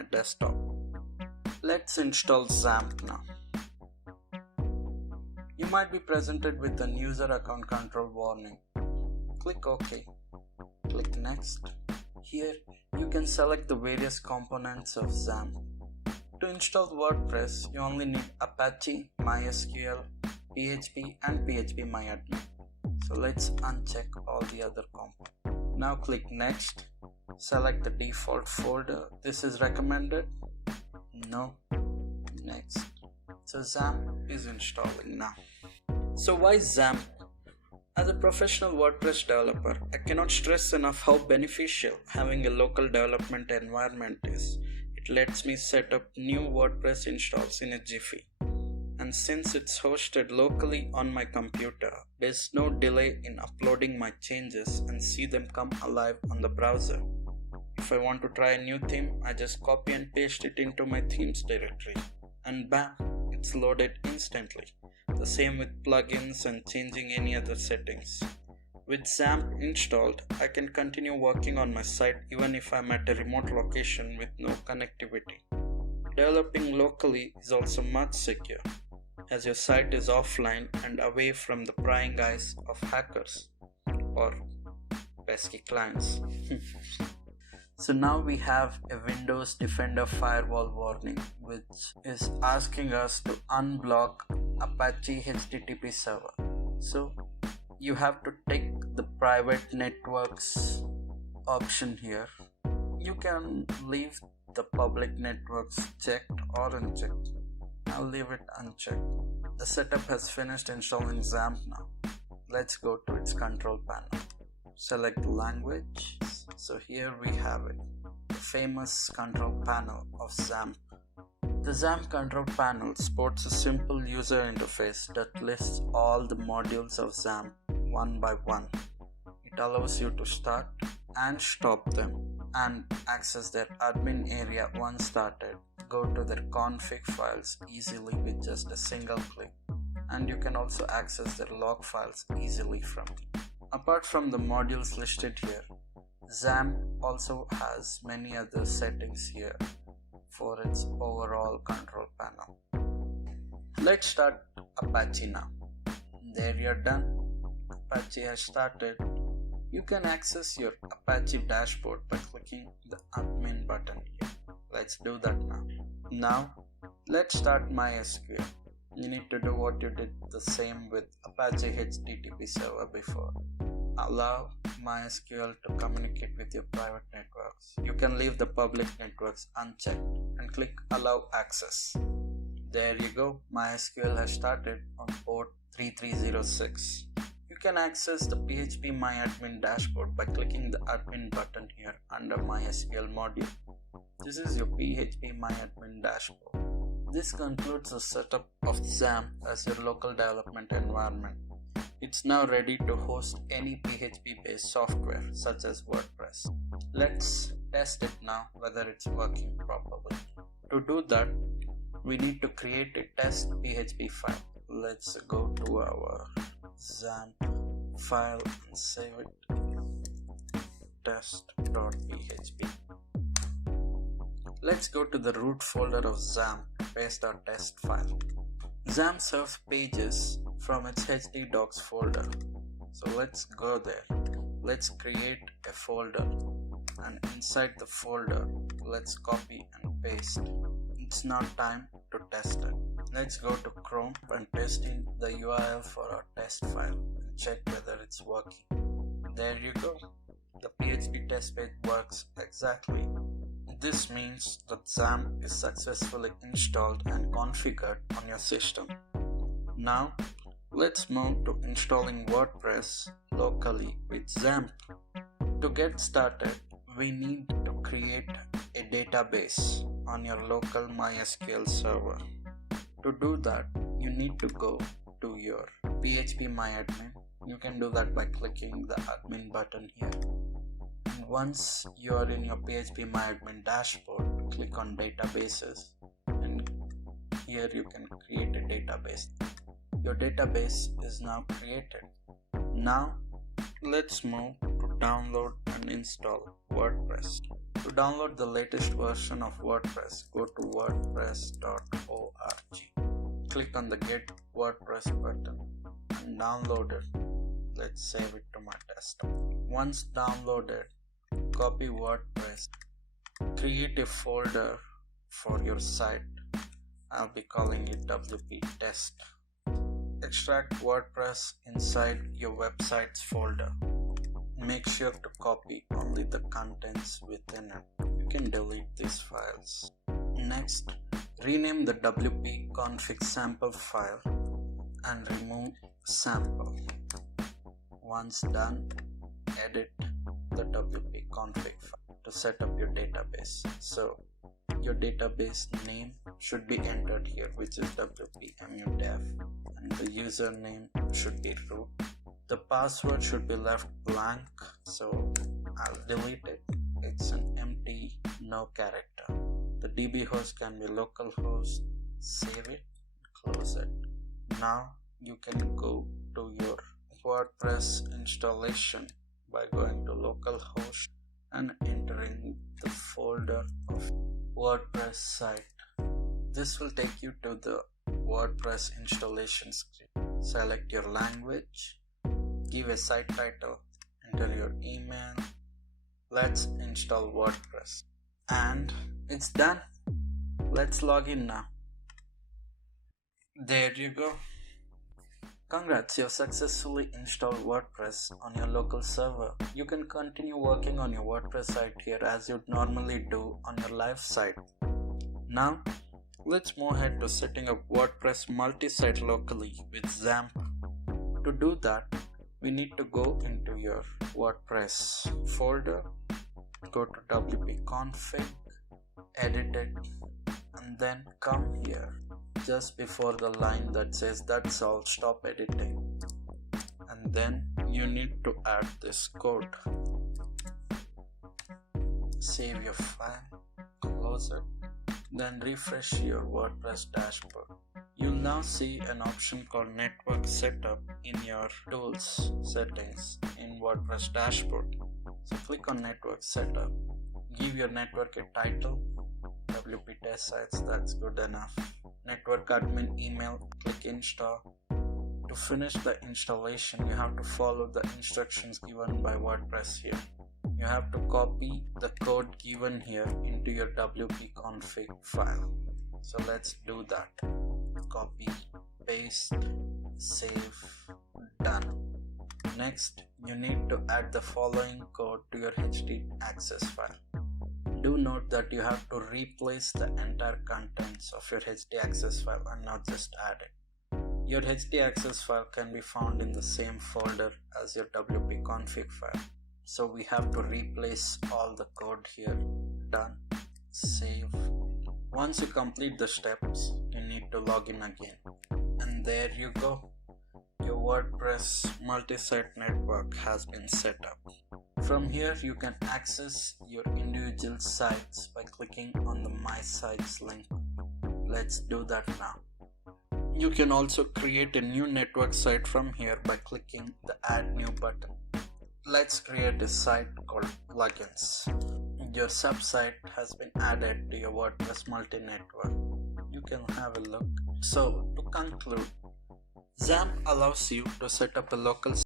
my desktop. Let's install XAMPP now. You might be presented with an user account control warning. Click OK. Click Next. Here you can select the various components of XAMPP. To install WordPress, you only need Apache, MySQL, PHP and PHPMyAdmin. So let's uncheck all the other components. Now click Next. Select the default folder. This is recommended. No. Next. So XAMPP is installing now. So why XAMPP? As a professional WordPress developer, I cannot stress enough how beneficial having a local development environment is. It lets me set up new WordPress installs in a jiffy. And since it's hosted locally on my computer, there's no delay in uploading my changes and see them come alive on the browser. If I want to try a new theme, I just copy and paste it into my themes directory. And bam, it's loaded instantly. The same with plugins and changing any other settings. With XAMPP installed, I can continue working on my site even if I'm at a remote location with no connectivity. Developing locally is also much secure, as your site is offline and away from the prying eyes of hackers or pesky clients. So now we have a Windows Defender firewall warning, which is asking us to unblock Apache HTTP server. So you have to take the private networks option here. You can leave the public networks checked or unchecked. I'll leave it unchecked. The setup has finished installing XAMPP now. Let's go to its control panel. Select language. So here we have it, the famous control panel of XAMPP. The XAMPP control panel sports a simple user interface that lists all the modules of XAMPP one by one. It allows you to start and stop them and access their admin area once started. Go to their config files easily with just a single click, and you can also access their log files easily from here. Apart from the modules listed here, XAMPP also has many other settings here for its overall control panel. Let's start Apache now. There you're done. Apache has started. You can access your Apache dashboard by clicking the admin button here. Let's do that now. Now, let's start MySQL. You need to do what you did the same with Apache HTTP server before. Allow MySQL to communicate with your private networks. You can leave the public networks unchecked and click Allow Access. There you go. MySQL has started on port 3306. You can access the PHPMyAdmin dashboard by clicking the admin button here under MySQL module. This is your PHPMyAdmin dashboard. This concludes the setup of XAMPP as your local development environment. It's now ready to host any PHP-based software such as WordPress. Let's test it now whether it's working properly. To do that, we need to create a test PHP file. Let's go to our XAMPP file and save it. Test.php. Let's go to the root folder of XAMPP, paste our test file. XAMPP serves pages from its htdocs folder. So let's go there. Let's create a folder, and inside the folder, let's copy and paste. It's now time to test it. Let's go to Chrome and paste in the URL for our test file and check whether it's working. There you go. The PHP test page works exactly. This means that XAMPP is successfully installed and configured on your system. Now, let's move to installing WordPress locally with XAMPP. To get started, we need to create a database on your local MySQL server. To do that, you need to go to your PHPMyAdmin. You can do that by clicking the admin button here. And once you are in your PHPMyAdmin dashboard, click on databases, and here you can create a database. Your database is now created. Now let's move to download and install WordPress. To download the latest version of WordPress, go to wordpress.org. Click on the Get WordPress button and download it. Let's save it to my desktop. Once downloaded, copy WordPress. Create a folder for your site. I'll be calling it WP Test. Extract WordPress inside your website's folder. Make sure to copy only the contents within it. You can delete these files. Next, rename the WP config sample file and remove sample. Once done, edit the WP config file to set up your database. So your database name should be entered here, which is wp-mu-dev, and the username should be root. The password should be left blank, so I'll delete it. It's an empty, no character. The DB host can be localhost. Save it, close it. Now you can go to your WordPress installation by going to localhost and entering the folder of WordPress site. This will take you to the WordPress installation screen. Select your language, give a site title, enter your email. Let's install WordPress. And it's done. Let's log in now. There you go. Congrats, you've successfully installed WordPress on your local server. You can continue working on your WordPress site here as you'd normally do on your live site. Now, let's move ahead to setting up WordPress multi-site locally with XAMPP. To do that, we need to go into your WordPress folder, go to WP config, edit it, and then come here just before the line that says that's all, stop editing, and then you need to add this code. Save your file, close it, then refresh your WordPress dashboard. You'll now see an option called Network Setup in your Tools settings in WordPress dashboard. So click on Network Setup, give your network a title, WP Test Sites, that's good enough. Network admin email, click install. To finish the installation, you have to follow the instructions given by WordPress here. You have to copy the code given here into your WP config file. So let's do that. Copy, paste, save, done. Next, you need to add the following code to your htaccess file. Do note that you have to replace the entire contents of your htaccess file and not just add it. Your htaccess file can be found in the same folder as your WP config file. So we have to replace all the code here. Done. Save. Once you complete the steps, you need to log in again. And there you go. Your WordPress multi-site network has been set up. From here, you can access your individual sites by clicking on the My Sites link. Let's do that now. You can also create a new network site from here by clicking the Add New button. Let's create a site called Plugins. Your subsite has been added to your WordPress multi-network. You can have a look. So, to conclude, XAMPP allows you to set up a local